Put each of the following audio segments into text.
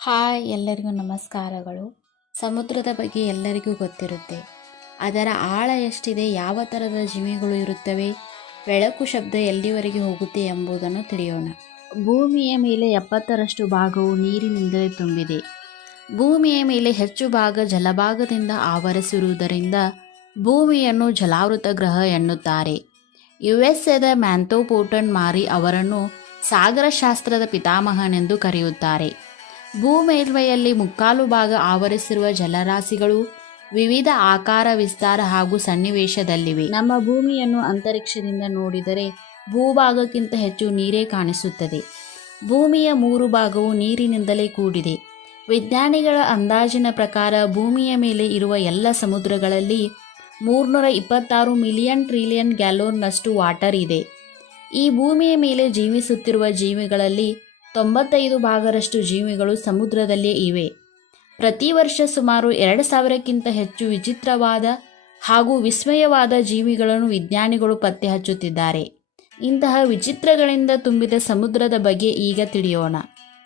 Hi ಎಲ್ಲರಿಗೂ ನಮಸ್ಕಾರಗಳು. ಸಮುದ್ರದ ಬಗ್ಗೆ ಎಲ್ಲರಿಗೂ ಗೊತ್ತಿರುತ್ತೆ. ಅದರ ಆಳ ಎಷ್ಟಿದೆ, ಯಾವ ಥರದ ಜೀವಿಗಳು ಇರುತ್ತವೆ, ಬೆಳಕು ಶಬ್ದ ಎಲ್ಲಿವರೆಗೆ ಹೋಗುತ್ತೆ ಎಂಬುದನ್ನು ತಿಳಿಯೋಣ. ಭೂಮಿಯ ಮೇಲೆ ಎಪ್ಪತ್ತರಷ್ಟು ಭಾಗವು ನೀರಿನಿಂದಲೇ ತುಂಬಿದೆ. ಭೂಮಿಯ ಮೇಲೆ ಹೆಚ್ಚು ಭಾಗ ಜಲಭಾಗದಿಂದ ಆವರಿಸಿರುವುದರಿಂದ ಭೂಮಿಯನ್ನು ಜಲಾವೃತ ಗ್ರಹ ಎನ್ನುತ್ತಾರೆ. ಯು ಎಸ್ ಎದ ಮ್ಯಾಂಥೋಪೋಟನ್ ಮಾರಿ ಅವರನ್ನು ಸಾಗರಶಾಸ್ತ್ರದ ಪಿತಾಮಹನೆಂದು ಕರೆಯುತ್ತಾರೆ. ಭೂಮೇಲ್ಮೈಯಲ್ಲಿ ಮುಕ್ಕಾಲು ಭಾಗ ಆವರಿಸಿರುವ ಜಲರಾಶಿಗಳು ವಿವಿಧ ಆಕಾರ, ವಿಸ್ತಾರ ಹಾಗೂ ಸನ್ನಿವೇಶದಲ್ಲಿವೆ. ನಮ್ಮ ಭೂಮಿಯನ್ನು ಅಂತರಿಕ್ಷದಿಂದ ನೋಡಿದರೆ ಭೂಭಾಗಕ್ಕಿಂತ ಹೆಚ್ಚು ನೀರೇ ಕಾಣಿಸುತ್ತದೆ. ಭೂಮಿಯ ಮೂರು ಭಾಗವು ನೀರಿನಿಂದಲೇ ಕೂಡಿದೆ. ವಿಜ್ಞಾನಿಗಳ ಅಂದಾಜಿನ ಪ್ರಕಾರ ಭೂಮಿಯ ಮೇಲೆ ಇರುವ ಎಲ್ಲ ಸಮುದ್ರಗಳಲ್ಲಿ ಮೂರ್ನೂರ ಇಪ್ಪತ್ತಾರು ಮಿಲಿಯನ್ ಟ್ರಿಲಿಯನ್ ಗ್ಯಾಲೋನ್ನಷ್ಟು ವಾಟರ್ ಇದೆ. ಈ ಭೂಮಿಯ ಮೇಲೆ ಜೀವಿಸುತ್ತಿರುವ ಜೀವಿಗಳಲ್ಲಿ ತೊಂಬತ್ತೈದು ಭಾಗರಷ್ಟು ಜೀವಿಗಳು ಸಮುದ್ರದಲ್ಲೇ ಇವೆ. ಪ್ರತಿ ವರ್ಷ ಸುಮಾರು ಎರಡು ಸಾವಿರಕ್ಕಿಂತ ಹೆಚ್ಚು ವಿಚಿತ್ರವಾದ ಹಾಗೂ ವಿಸ್ಮಯವಾದ ಜೀವಿಗಳನ್ನು ವಿಜ್ಞಾನಿಗಳು ಪತ್ತೆ ಹಚ್ಚುತ್ತಿದ್ದಾರೆ ಇಂತಹ ವಿಚಿತ್ರಗಳಿಂದ ತುಂಬಿದ ಸಮುದ್ರದ ಬಗ್ಗೆ ಈಗ ತಿಳಿಯೋಣ.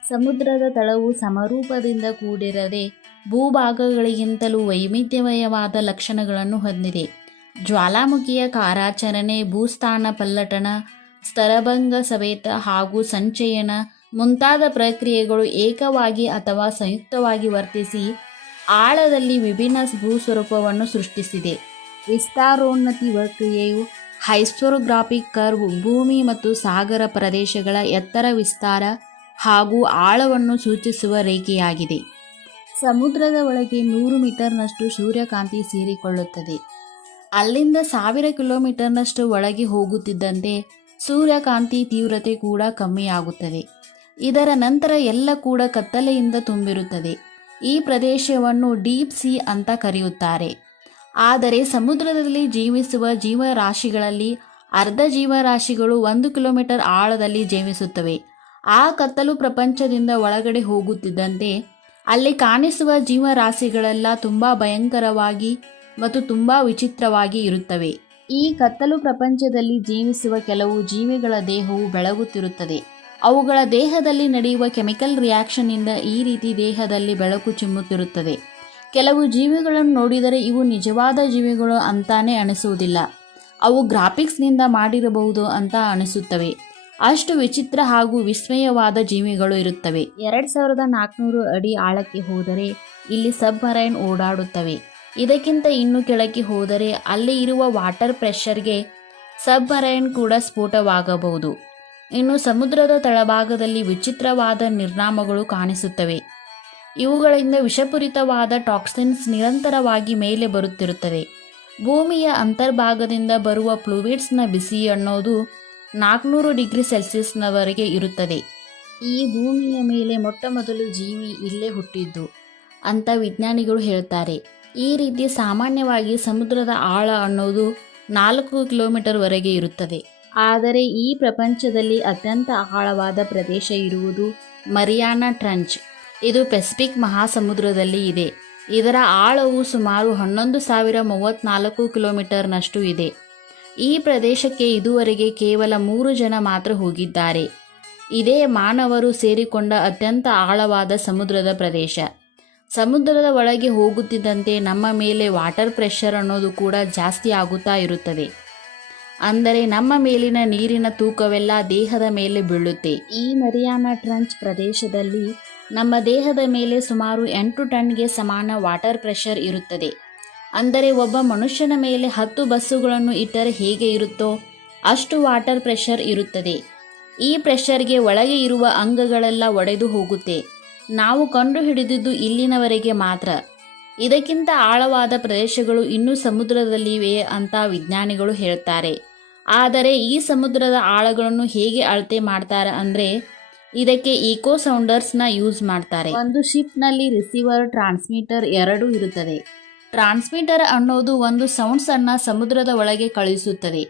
ಸಮುದ್ರದ ತಳವು ಸಮರೂಪದಿಂದ ಕೂಡಿರದೆ ಭೂಭಾಗಗಳಿಗಿಂತಲೂ ವೈವಿಧ್ಯಮಯವಾದ ಲಕ್ಷಣಗಳನ್ನು ಹೊಂದಿದೆ. ಜ್ವಾಲಾಮುಖಿಯ ಕಾರಾಚರಣೆ, ಭೂಸ್ಥಾನ ಪಲ್ಲಟನ, ಸ್ತರಭಂಗ ಸವೇತ ಹಾಗೂ ಸಂಚಯನ ಮುಂತಾದ ಪ್ರಕ್ರಿಯೆಗಳು ಏಕವಾಗಿ ಅಥವಾ ಸಂಯುಕ್ತವಾಗಿ ವರ್ತಿಸಿ ಆಳದಲ್ಲಿ ವಿಭಿನ್ನ ಭೂಸ್ವರೂಪವನ್ನು ಸೃಷ್ಟಿಸಿದೆ. ವಿಸ್ತಾರೋನ್ನತಿ ಪ್ರಕ್ರಿಯೆಯು ಹೈಸ್ಟೋರೋಗ್ರಾಫಿಕ್ ಕರ್ವ್, ಭೂಮಿ ಮತ್ತು ಸಾಗರ ಪ್ರದೇಶಗಳ ಎತ್ತರ ವಿಸ್ತಾರ ಹಾಗೂ ಆಳವನ್ನು ಸೂಚಿಸುವ ರೇಖೆಯಾಗಿದೆ. ಸಮುದ್ರದ ಒಳಗೆ ನೂರು ಮೀಟರ್ನಷ್ಟು ಸೂರ್ಯಕಾಂತಿ ಸೇರಿಕೊಳ್ಳುತ್ತದೆ. ಅಲ್ಲಿಂದ ಸಾವಿರ ಕಿಲೋಮೀಟರ್ನಷ್ಟು ಒಳಗೆ ಹೋಗುತ್ತಿದ್ದಂತೆ ಸೂರ್ಯಕಾಂತಿ ತೀವ್ರತೆ ಕೂಡ ಕಮ್ಮಿಯಾಗುತ್ತದೆ. ಇದರ ನಂತರ ಎಲ್ಲ ಕೂಡ ಕತ್ತಲೆಯಿಂದ ತುಂಬಿರುತ್ತದೆ. ಈ ಪ್ರದೇಶವನ್ನು ಡೀಪ್ ಸಿ ಅಂತ ಕರೆಯುತ್ತಾರೆ. ಆದರೆ ಸಮುದ್ರದಲ್ಲಿ ಜೀವಿಸುವ ಜೀವರಾಶಿಗಳಲ್ಲಿ ಅರ್ಧ ಜೀವರಾಶಿಗಳು ಒಂದು ಕಿಲೋಮೀಟರ್ ಆಳದಲ್ಲಿ ಜೀವಿಸುತ್ತವೆ. ಆ ಕತ್ತಲು ಪ್ರಪಂಚದಿಂದ ಒಳಗಡೆ ಹೋಗುತ್ತಿದ್ದಂತೆ ಅಲ್ಲಿ ಕಾಣಿಸುವ ಜೀವರಾಶಿಗಳೆಲ್ಲ ತುಂಬ ಭಯಂಕರವಾಗಿ ಮತ್ತು ತುಂಬ ವಿಚಿತ್ರವಾಗಿ ಇರುತ್ತವೆ. ಈ ಕತ್ತಲು ಪ್ರಪಂಚದಲ್ಲಿ ಜೀವಿಸುವ ಕೆಲವು ಜೀವಿಗಳ ದೇಹವು ಬೆಳಗುತ್ತಿರುತ್ತದೆ. ಅವುಗಳ ದೇಹದಲ್ಲಿ ನಡೆಯುವ ಕೆಮಿಕಲ್ ರಿಯಾಕ್ಷನ್ನಿಂದ ಈ ರೀತಿ ದೇಹದಲ್ಲಿ ಬೆಳಕು ಚಿಮ್ಮುತ್ತಿರುತ್ತದೆ. ಕೆಲವು ಜೀವಿಗಳನ್ನು ನೋಡಿದರೆ ಇವು ನಿಜವಾದ ಜೀವಿಗಳು ಅಂತಾನೆ ಅನಿಸುವುದಿಲ್ಲ. ಅವು ಗ್ರಾಫಿಕ್ಸ್ನಿಂದ ಮಾಡಿರಬಹುದು ಅಂತ ಅನಿಸುತ್ತವೆ. ಅಷ್ಟು ವಿಚಿತ್ರ ಹಾಗೂ ವಿಸ್ಮಯವಾದ ಜೀವಿಗಳು ಇರುತ್ತವೆ. ಎರಡು ಸಾವಿರದ ನಾಲ್ಕುನೂರು ಅಡಿ ಆಳಕ್ಕೆ ಹೋದರೆ ಇಲ್ಲಿ ಸಬ್ಮರೈನ್ ಓಡಾಡುತ್ತವೆ. ಇದಕ್ಕಿಂತ ಇನ್ನು ಕೆಳಕ್ಕೆ ಹೋದರೆ ಅಲ್ಲಿ ಇರುವ ವಾಟರ್ ಪ್ರೆಷರ್ಗೆ ಸಬ್ಮರೈನ್ ಕೂಡ ಸ್ಫೋಟವಾಗಬಹುದು. ಇನ್ನು ಸಮುದ್ರದ ತಳಭಾಗದಲ್ಲಿ ವಿಚಿತ್ರವಾದ ನಿರ್ನಾಮಗಳು ಕಾಣಿಸುತ್ತವೆ. ಇವುಗಳಿಂದ ವಿಷಪೂರಿತವಾದ ಟಾಕ್ಸಿನ್ಸ್ ನಿರಂತರವಾಗಿ ಮೇಲೆ ಬರುತ್ತಿರುತ್ತವೆ. ಭೂಮಿಯ ಅಂತರ್ಭಾಗದಿಂದ ಬರುವ ಫ್ಲೂಯಿಡ್ಸ್ನ ಬಿಸಿ ಅನ್ನೋದು ನಾಲ್ಕುನೂರು ಡಿಗ್ರಿ ಸೆಲ್ಸಿಯಸ್ನವರೆಗೆ ಇರುತ್ತದೆ. ಈ ಭೂಮಿಯ ಮೇಲೆ ಮೊಟ್ಟ ಮೊದಲು ಜೀವಿ ಇಲ್ಲೇ ಹುಟ್ಟಿದ್ದು, ಅಂತ ವಿಜ್ಞಾನಿಗಳು ಹೇಳ್ತಾರೆ. ಈ ರೀತಿ ಸಾಮಾನ್ಯವಾಗಿ ಸಮುದ್ರದ ಆಳ ಅನ್ನೋದು ನಾಲ್ಕು ಕಿಲೋಮೀಟರ್ವರೆಗೆ ಇರುತ್ತದೆ. ಆದರೆ ಈ ಪ್ರಪಂಚದಲ್ಲಿ ಅತ್ಯಂತ ಆಳವಾದ ಪ್ರದೇಶ ಇರುವುದು ಮರಿಯಾನಾ ಟ್ರಂಚ್. ಇದು ಪೆಸಿಫಿಕ್ ಮಹಾಸಮುದ್ರದಲ್ಲಿ ಇದೆ. ಇದರ ಆಳವು ಸುಮಾರು ಹನ್ನೊಂದು ಸಾವಿರ ಮೂವತ್ತ್ನಾಲ್ಕು ಕಿಲೋಮೀಟರ್ನಷ್ಟು ಇದೆ. ಈ ಪ್ರದೇಶಕ್ಕೆ ಇದುವರೆಗೆ ಕೇವಲ ಮೂರು ಜನ ಮಾತ್ರ ಹೋಗಿದ್ದಾರೆ. ಇದೇ ಮಾನವರು ಸೇರಿಕೊಂಡ ಅತ್ಯಂತ ಆಳವಾದ ಸಮುದ್ರದ ಪ್ರದೇಶ. ಸಮುದ್ರದ ಒಳಗೆ ಹೋಗುತ್ತಿದ್ದಂತೆ ನಮ್ಮ ಮೇಲೆ ವಾಟರ್ ಪ್ರೆಷರ್ ಅನ್ನೋದು ಕೂಡ ಜಾಸ್ತಿ ಆಗುತ್ತಾ ಇರುತ್ತದೆ. ಅಂದರೆ ನಮ್ಮ ಮೇಲಿನ ನೀರಿನ ತೂಕವೆಲ್ಲ ದೇಹದ ಮೇಲೆ ಬೀಳುತ್ತೆ. ಈ ಮರಿಯಾನ ಟ್ರಂಚ್ ಪ್ರದೇಶದಲ್ಲಿ ನಮ್ಮ ದೇಹದ ಮೇಲೆ ಸುಮಾರು ಎಂಟು ಟನ್ಗೆ ಸಮಾನ ವಾಟರ್ ಪ್ರೆಷರ್ ಇರುತ್ತದೆ. ಅಂದರೆ ಒಬ್ಬ ಮನುಷ್ಯನ ಮೇಲೆ ಹತ್ತು ಬಸ್ಸುಗಳನ್ನು ಇಟ್ಟರೆ ಹೇಗೆ ಇರುತ್ತೋ ಅಷ್ಟು ವಾಟರ್ ಪ್ರೆಷರ್ ಇರುತ್ತದೆ. ಈ ಪ್ರೆಷರ್ಗೆ ಒಳಗೆ ಇರುವ ಅಂಗಗಳೆಲ್ಲ ಒಡೆದು ಹೋಗುತ್ತೆ. ನಾವು ಕಂಡುಹಿಡಿದಿದ್ದು ಇಲ್ಲಿನವರೆಗೆ ಮಾತ್ರ. ಇದಕ್ಕಿಂತ ಆಳವಾದ ಪ್ರದೇಶಗಳು ಇನ್ನೂ ಸಮುದ್ರದಲ್ಲಿವೆ ಅಂತ ವಿಜ್ಞಾನಿಗಳು ಹೇಳ್ತಾರೆ. ಆದರೆ ಈ ಸಮುದ್ರದ ಆಳಗಳನ್ನು ಹೇಗೆ ಅಳತೆ ಮಾಡ್ತಾರೆ ಅಂದರೆ ಇದಕ್ಕೆ ಈಕೋ ಸೌಂಡರ್ಸ್ನ ಯೂಸ್ ಮಾಡ್ತಾರೆ. ಒಂದು ಶಿಪ್ನಲ್ಲಿ ರಿಸೀವರ್ ಟ್ರಾನ್ಸ್ಮಿಟರ್ ಎರಡು ಇರುತ್ತದೆ. ಟ್ರಾನ್ಸ್ಮಿಟರ್ ಅನ್ನೋದು ಒಂದು ಸೌಂಡ್ಸನ್ನು ಸಮುದ್ರದ ಒಳಗೆ ಕಳುಹಿಸುತ್ತದೆ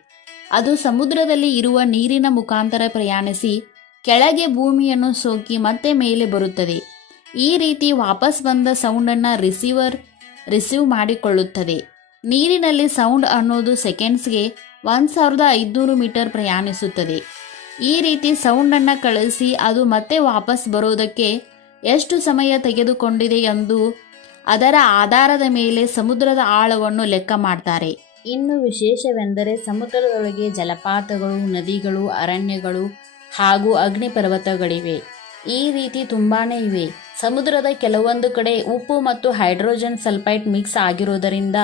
ಅದು ಸಮುದ್ರದಲ್ಲಿ ಇರುವ ನೀರಿನ ಮುಖಾಂತರ ಪ್ರಯಾಣಿಸಿ ಕೆಳಗೆ ಭೂಮಿಯನ್ನು ಸೋಕಿ ಮತ್ತೆ ಮೇಲೆ ಬರುತ್ತದೆ. ಈ ರೀತಿ ವಾಪಸ್ ಬಂದ ಸೌಂಡನ್ನು ರಿಸೀವರ್ ರಿಸೀವ್ ಮಾಡಿಕೊಳ್ಳುತ್ತದೆ. ನೀರಿನಲ್ಲಿ ಸೌಂಡ್ ಅನ್ನೋದು ಸೆಕೆಂಡ್ಸ್ಗೆ ಒಂದು ಸಾವಿರದ ಐದುನೂರು ಮೀಟರ್ ಪ್ರಯಾಣಿಸುತ್ತದೆ. ಈ ರೀತಿ ಸೌಂಡನ್ನು ಕಳಿಸಿ ಅದು ಮತ್ತೆ ವಾಪಸ್ ಬರೋದಕ್ಕೆ ಎಷ್ಟು ಸಮಯ ತೆಗೆದುಕೊಂಡಿದೆ ಎಂದು ಅದರ ಆಧಾರದ ಮೇಲೆ ಸಮುದ್ರದ ಆಳವನ್ನು ಲೆಕ್ಕ ಮಾಡ್ತಾರೆ. ಇನ್ನು ವಿಶೇಷವೆಂದರೆ ಸಮುದ್ರದೊಳಗೆ ಜಲಪಾತಗಳು, ನದಿಗಳು, ಅರಣ್ಯಗಳು ಹಾಗೂ ಅಗ್ನಿ ಪರ್ವತಗಳಿವೆ ಈ ರೀತಿ ತುಂಬಾನೇ ಇವೆ. ಸಮುದ್ರದ ಕೆಲವೊಂದು ಕಡೆ ಉಪ್ಪು ಮತ್ತು ಹೈಡ್ರೋಜನ್ ಸಲ್ಫೈಟ್ ಮಿಕ್ಸ್ ಆಗಿರೋದರಿಂದ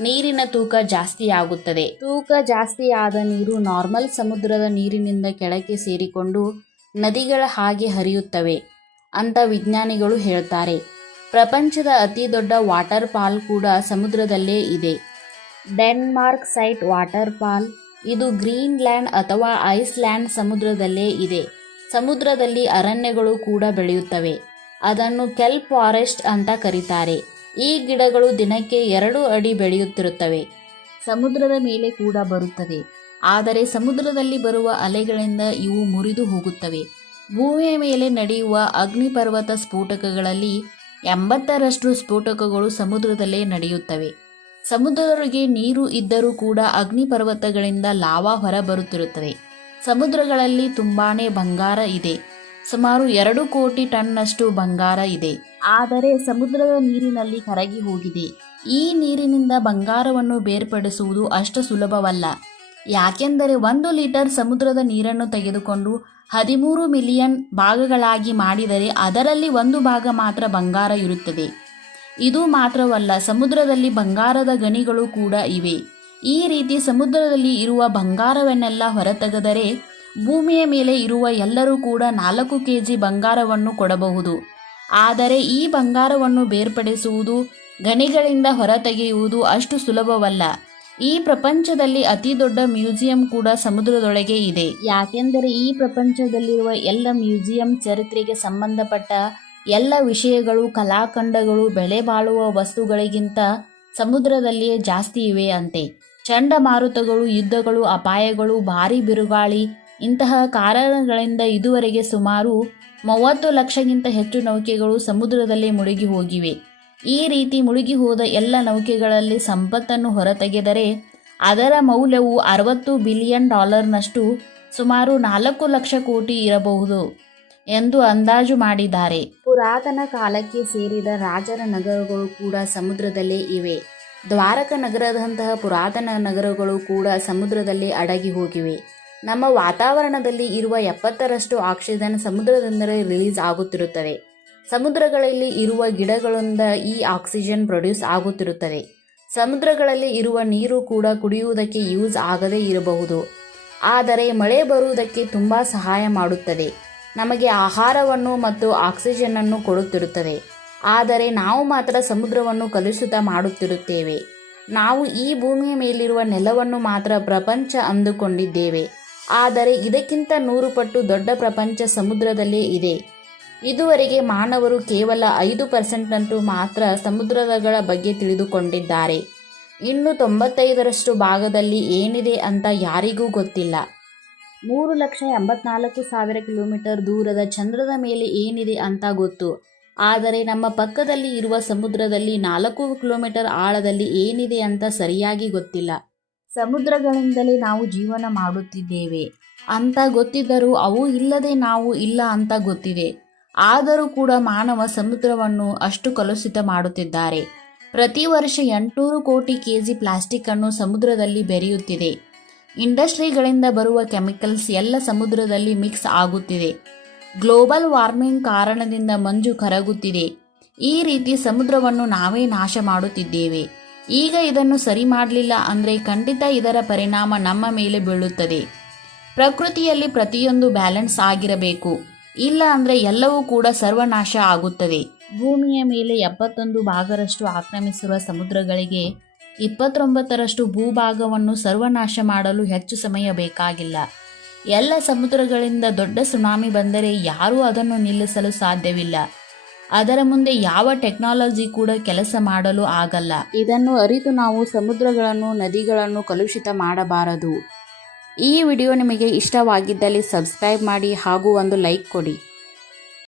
ನೀರಿನ ತೂಕ ಜಾಸ್ತಿ ಆಗುತ್ತದೆ. ತೂಕ ಜಾಸ್ತಿ ಆದ ನೀರು ನಾರ್ಮಲ್ ಸಮುದ್ರದ ನೀರಿನಿಂದ ಕೆಳಕ್ಕೆ ಸೇರಿಕೊಂಡು ನದಿಗಳ ಹಾಗೆ ಹರಿಯುತ್ತವೆ ಅಂತ ವಿಜ್ಞಾನಿಗಳು ಹೇಳ್ತಾರೆ. ಪ್ರಪಂಚದ ಅತಿ ದೊಡ್ಡ ವಾಟರ್ ಫಾಲ್ ಕೂಡ ಸಮುದ್ರದಲ್ಲೇ ಇದೆ. ಡೆನ್ಮಾರ್ಕ್ ಸೈಟ್ ವಾಟರ್ ಫಾಲ್, ಇದು ಗ್ರೀನ್ಲ್ಯಾಂಡ್ ಅಥವಾ ಐಸ್ಲ್ಯಾಂಡ್ ಸಮುದ್ರದಲ್ಲೇ ಇದೆ. ಸಮುದ್ರದಲ್ಲಿ ಅರಣ್ಯಗಳು ಕೂಡ ಬೆಳೆಯುತ್ತವೆ. ಅದನ್ನು ಕೆಲ್ಪ್ ಫಾರೆಸ್ಟ್ ಅಂತ ಕರೀತಾರೆ. ಈ ಗಿಡಗಳು ದಿನಕ್ಕೆ ಎರಡು ಅಡಿ ಬೆಳೆಯುತ್ತಿರುತ್ತವೆ. ಸಮುದ್ರದ ಮೇಲೆ ಕೂಡ ಬರುತ್ತದೆ ಆದರೆ ಸಮುದ್ರದಲ್ಲಿ ಬರುವ ಅಲೆಗಳಿಂದ ಇವು ಮುರಿದು ಹೋಗುತ್ತವೆ. ಭೂಮಿಯ ಮೇಲೆ ನಡೆಯುವ ಅಗ್ನಿಪರ್ವತ ಸ್ಫೋಟಕಗಳಲ್ಲಿ ಎಂಬತ್ತರಷ್ಟು ಸ್ಫೋಟಕಗಳು ಸಮುದ್ರದಲ್ಲೇ ನಡೆಯುತ್ತವೆ. ಸಮುದ್ರದೊಳಗೆ ನೀರು ಇದ್ದರೂ ಕೂಡ ಅಗ್ನಿಪರ್ವತಗಳಿಂದ ಲಾವಾ ಹೊರಬರುತ್ತಿರುತ್ತದೆ ಸಮುದ್ರಗಳಲ್ಲಿ ತುಂಬಾನೇ ಬಂಗಾರ ಇದೆ. ಸುಮಾರು ಎರಡು ಕೋಟಿ ಟನ್ನಷ್ಟು ಬಂಗಾರ ಇದೆ. ಆದರೆ ಸಮುದ್ರದ ನೀರಿನಲ್ಲಿ ಕರಗಿ ಹೋಗಿದೆ. ಈ ನೀರಿನಿಂದ ಬಂಗಾರವನ್ನು ಬೇರ್ಪಡಿಸುವುದು ಅಷ್ಟು ಸುಲಭವಲ್ಲ. ಯಾಕೆಂದರೆ ಒಂದು ಲೀಟರ್ ಸಮುದ್ರದ ನೀರನ್ನು ತೆಗೆದುಕೊಂಡು ಹದಿಮೂರು ಮಿಲಿಯನ್ ಭಾಗಗಳಾಗಿ ಮಾಡಿದರೆ ಅದರಲ್ಲಿ ಒಂದು ಭಾಗ ಮಾತ್ರ ಬಂಗಾರ ಇರುತ್ತದೆ. ಇದು ಮಾತ್ರವಲ್ಲ, ಸಮುದ್ರದಲ್ಲಿ ಬಂಗಾರದ ಗಣಿಗಳು ಕೂಡ ಇವೆ. ಈ ರೀತಿ ಸಮುದ್ರದಲ್ಲಿ ಇರುವ ಬಂಗಾರವನ್ನೆಲ್ಲ ಹೊರತೆಗೆದರೆ ಭೂಮಿಯ ಮೇಲೆ ಇರುವ ಎಲ್ಲರೂ ಕೂಡ ನಾಲ್ಕು ಕೆಜಿ ಬಂಗಾರವನ್ನು ಕೊಡಬಹುದು. ಆದರೆ ಈ ಬಂಗಾರವನ್ನು ಬೇರ್ಪಡಿಸುವುದು ಗಣಿಗಳಿಂದ ಹೊರತೆಗೆಯುವುದು ಅಷ್ಟು ಸುಲಭವಲ್ಲ. ಈ ಪ್ರಪಂಚದಲ್ಲಿ ಅತಿ ದೊಡ್ಡ ಮ್ಯೂಸಿಯಂ ಕೂಡ ಸಮುದ್ರದೊಳಗೆ ಇದೆ. ಯಾಕೆಂದರೆ ಈ ಪ್ರಪಂಚದಲ್ಲಿರುವ ಎಲ್ಲ ಮ್ಯೂಸಿಯಂ ಚರಿತ್ರೆಗೆ ಸಂಬಂಧಪಟ್ಟ ಎಲ್ಲ ವಿಷಯಗಳು, ಕಲಾಖಂಡಗಳು ಬೆಲೆ ಬಾಳುವ ವಸ್ತುಗಳಿಗಿಂತ ಸಮುದ್ರದಲ್ಲಿಯೇ ಜಾಸ್ತಿ ಇವೆ ಅಂತೆ. ಚಂಡಮಾರುತಗಳು, ಯುದ್ಧಗಳು, ಅಪಾಯಗಳು, ಭಾರಿ ಬಿರುಗಾಳಿ ಇಂತಹ ಕಾರಣಗಳಿಂದ ಇದುವರೆಗೆ ಸುಮಾರು ಮೂವತ್ತು ಲಕ್ಷಕ್ಕಿಂತ ಹೆಚ್ಚು ನೌಕೆಗಳು ಸಮುದ್ರದಲ್ಲಿ ಮುಳುಗಿ ಹೋಗಿವೆ. ಈ ರೀತಿ ಮುಳುಗಿ ಹೋದ ಎಲ್ಲ ನೌಕೆಗಳಲ್ಲಿ ಸಂಪತ್ತನ್ನು ಹೊರತೆಗೆದರೆ ಅದರ ಮೌಲ್ಯವು ಅರವತ್ತು ಬಿಲಿಯನ್ ಡಾಲರ್ನಷ್ಟು ಸುಮಾರು ನಾಲ್ಕು ಲಕ್ಷ ಕೋಟಿ ಇರಬಹುದು ಎಂದು ಅಂದಾಜು ಮಾಡಿದ್ದಾರೆ. ಪುರಾತನ ಕಾಲಕ್ಕೆ ಸೇರಿದ ರಾಜರ ನಗರಗಳು ಕೂಡ ಸಮುದ್ರದಲ್ಲೇ ಇವೆ. ದ್ವಾರಕ ನಗರದಂತಹ ಪುರಾತನ ನಗರಗಳು ಕೂಡ ಸಮುದ್ರದಲ್ಲಿ ಅಡಗಿ ಹೋಗಿವೆ. ನಮ್ಮ ವಾತಾವರಣದಲ್ಲಿ ಇರುವ ಎಪ್ಪತ್ತರಷ್ಟು ಆಕ್ಸಿಜನ್ ಸಮುದ್ರದಿಂದಲೇ ರಿಲೀಸ್ ಆಗುತ್ತಿರುತ್ತದೆ. ಸಮುದ್ರಗಳಲ್ಲಿ ಇರುವ ಗಿಡಗಳಿಂದ ಈ ಆಕ್ಸಿಜನ್ ಪ್ರೊಡ್ಯೂಸ್ ಆಗುತ್ತಿರುತ್ತದೆ. ಸಮುದ್ರಗಳಲ್ಲಿ ಇರುವ ನೀರು ಕೂಡ ಕುಡಿಯುವುದಕ್ಕೆ ಯೂಸ್ ಆಗದೇ ಇರಬಹುದು. ಆದರೆ ಮಳೆ ಬರುವುದಕ್ಕೆ ತುಂಬ ಸಹಾಯ ಮಾಡುತ್ತದೆ. ನಮಗೆ ಆಹಾರವನ್ನು ಮತ್ತು ಆಕ್ಸಿಜನ್ನನ್ನು ಕೊಡುತ್ತಿರುತ್ತದೆ. ಆದರೆ ನಾವು ಮಾತ್ರ ಸಮುದ್ರವನ್ನು ಕಲುಷಿತ ಮಾಡುತ್ತಿರುತ್ತೇವೆ. ನಾವು ಈ ಭೂಮಿಯ ಮೇಲಿರುವ ನೆಲವನ್ನು ಮಾತ್ರ ಪ್ರಪಂಚ ಅಂದುಕೊಂಡಿದ್ದೇವೆ. ಆದರೆ ಇದಕ್ಕಿಂತ ನೂರು ಪಟ್ಟು ದೊಡ್ಡ ಪ್ರಪಂಚ ಸಮುದ್ರದಲ್ಲೇ ಇದೆ. ಇದುವರೆಗೆ ಮಾನವರು ಕೇವಲ ಐದು ಪರ್ಸೆಂಟ್ನಂತೂ ಮಾತ್ರ ಸಮುದ್ರಗಳ ಬಗ್ಗೆ ತಿಳಿದುಕೊಂಡಿದ್ದಾರೆ. ಇನ್ನು ತೊಂಬತ್ತೈದರಷ್ಟು ಭಾಗದಲ್ಲಿ ಏನಿದೆ ಅಂತ ಯಾರಿಗೂ ಗೊತ್ತಿಲ್ಲ. ಮೂರು ಲಕ್ಷ ಎಂಬತ್ನಾಲ್ಕು ಸಾವಿರ ಕಿಲೋಮೀಟರ್ ದೂರದ ಚಂದ್ರದ ಮೇಲೆ ಏನಿದೆ ಅಂತ ಗೊತ್ತು. ಆದರೆ ನಮ್ಮ ಪಕ್ಕದಲ್ಲಿ ಇರುವ ಸಮುದ್ರದಲ್ಲಿ ನಾಲ್ಕು ಕಿಲೋಮೀಟರ್ ಆಳದಲ್ಲಿ ಏನಿದೆ ಅಂತ ಸರಿಯಾಗಿ ಗೊತ್ತಿಲ್ಲ. ಸಮುದ್ರಗಳಿಂದಲೇ ನಾವು ಜೀವನ ಮಾಡುತ್ತಿದ್ದೇವೆ. ಅಂತ ಗೊತ್ತಿದ್ದರೂ ಅವು ಇಲ್ಲದೆ ನಾವು ಇಲ್ಲ ಅಂತ ಗೊತ್ತಿದೆ. ಆದರೂ ಕೂಡ ಮಾನವ ಸಮುದ್ರವನ್ನು ಅಷ್ಟು ಕಲುಷಿತ ಮಾಡುತ್ತಿದ್ದಾರೆ. ಪ್ರತಿ ವರ್ಷ ಎಂಟುನೂರು ಕೋಟಿ ಕೆಜಿ ಪ್ಲಾಸ್ಟಿಕ್ ಅನ್ನು ಸಮುದ್ರದಲ್ಲಿ ಬೆರೆಯುತ್ತಿದೆ. ಇಂಡಸ್ಟ್ರಿಗಳಿಂದ ಬರುವ ಕೆಮಿಕಲ್ಸ್ ಎಲ್ಲ ಸಮುದ್ರದಲ್ಲಿ ಮಿಕ್ಸ್ ಆಗುತ್ತಿದೆ. ಗ್ಲೋಬಲ್ ವಾರ್ಮಿಂಗ್ ಕಾರಣದಿಂದ ಮಂಜು ಕರಗುತ್ತಿದೆ. ಈ ರೀತಿ ಸಮುದ್ರವನ್ನು ನಾವೇ ನಾಶ ಮಾಡುತ್ತಿದ್ದೇವೆ. ಈಗ ಇದನ್ನು ಸರಿ ಮಾಡಲಿಲ್ಲ ಅಂದರೆ ಖಂಡಿತ ಇದರ ಪರಿಣಾಮ ನಮ್ಮ ಮೇಲೆ ಬೀಳುತ್ತದೆ. ಪ್ರಕೃತಿಯಲ್ಲಿ ಪ್ರತಿಯೊಂದು ಬ್ಯಾಲೆನ್ಸ್ ಆಗಿರಬೇಕು. ಇಲ್ಲ ಅಂದರೆ ಎಲ್ಲವೂ ಕೂಡ ಸರ್ವನಾಶ ಆಗುತ್ತದೆ. ಭೂಮಿಯ ಮೇಲೆ ಎಪ್ಪತ್ತೊಂದು ಭಾಗರಷ್ಟು ಆಕ್ರಮಿಸಿರುವ ಸಮುದ್ರಗಳಿಗೆ ಇಪ್ಪತ್ತೊಂಬತ್ತರಷ್ಟು ಭೂಭಾಗವನ್ನು ಸರ್ವನಾಶ ಮಾಡಲು ಹೆಚ್ಚು ಸಮಯ ಬೇಕಾಗಿಲ್ಲ. ಎಲ್ಲ ಸಮುದ್ರಗಳಿಂದ ದೊಡ್ಡ ಸುನಾಮಿ ಬಂದರೆ ಯಾರೂ ಅದನ್ನು ನಿಲ್ಲಿಸಲು ಸಾಧ್ಯವಿಲ್ಲ. ಅದರ ಮುಂದೆ ಯಾವ ಟೆಕ್ನಾಲಜಿ ಕೂಡ ಕೆಲಸ ಮಾಡಲು ಆಗಲ್ಲ. ಇದನ್ನು ಅರಿತು ನಾವು ಸಮುದ್ರಗಳನ್ನು, ನದಿಗಳನ್ನು ಕಲುಷಿತ ಮಾಡಬಾರದು. ಈ ವಿಡಿಯೋ ನಿಮಗೆ ಇಷ್ಟವಾಗಿದ್ದಲ್ಲಿ ಸಬ್ಸ್ಕ್ರೈಬ್ ಮಾಡಿ ಹಾಗೂ ಒಂದು ಲೈಕ್ ಕೊಡಿ.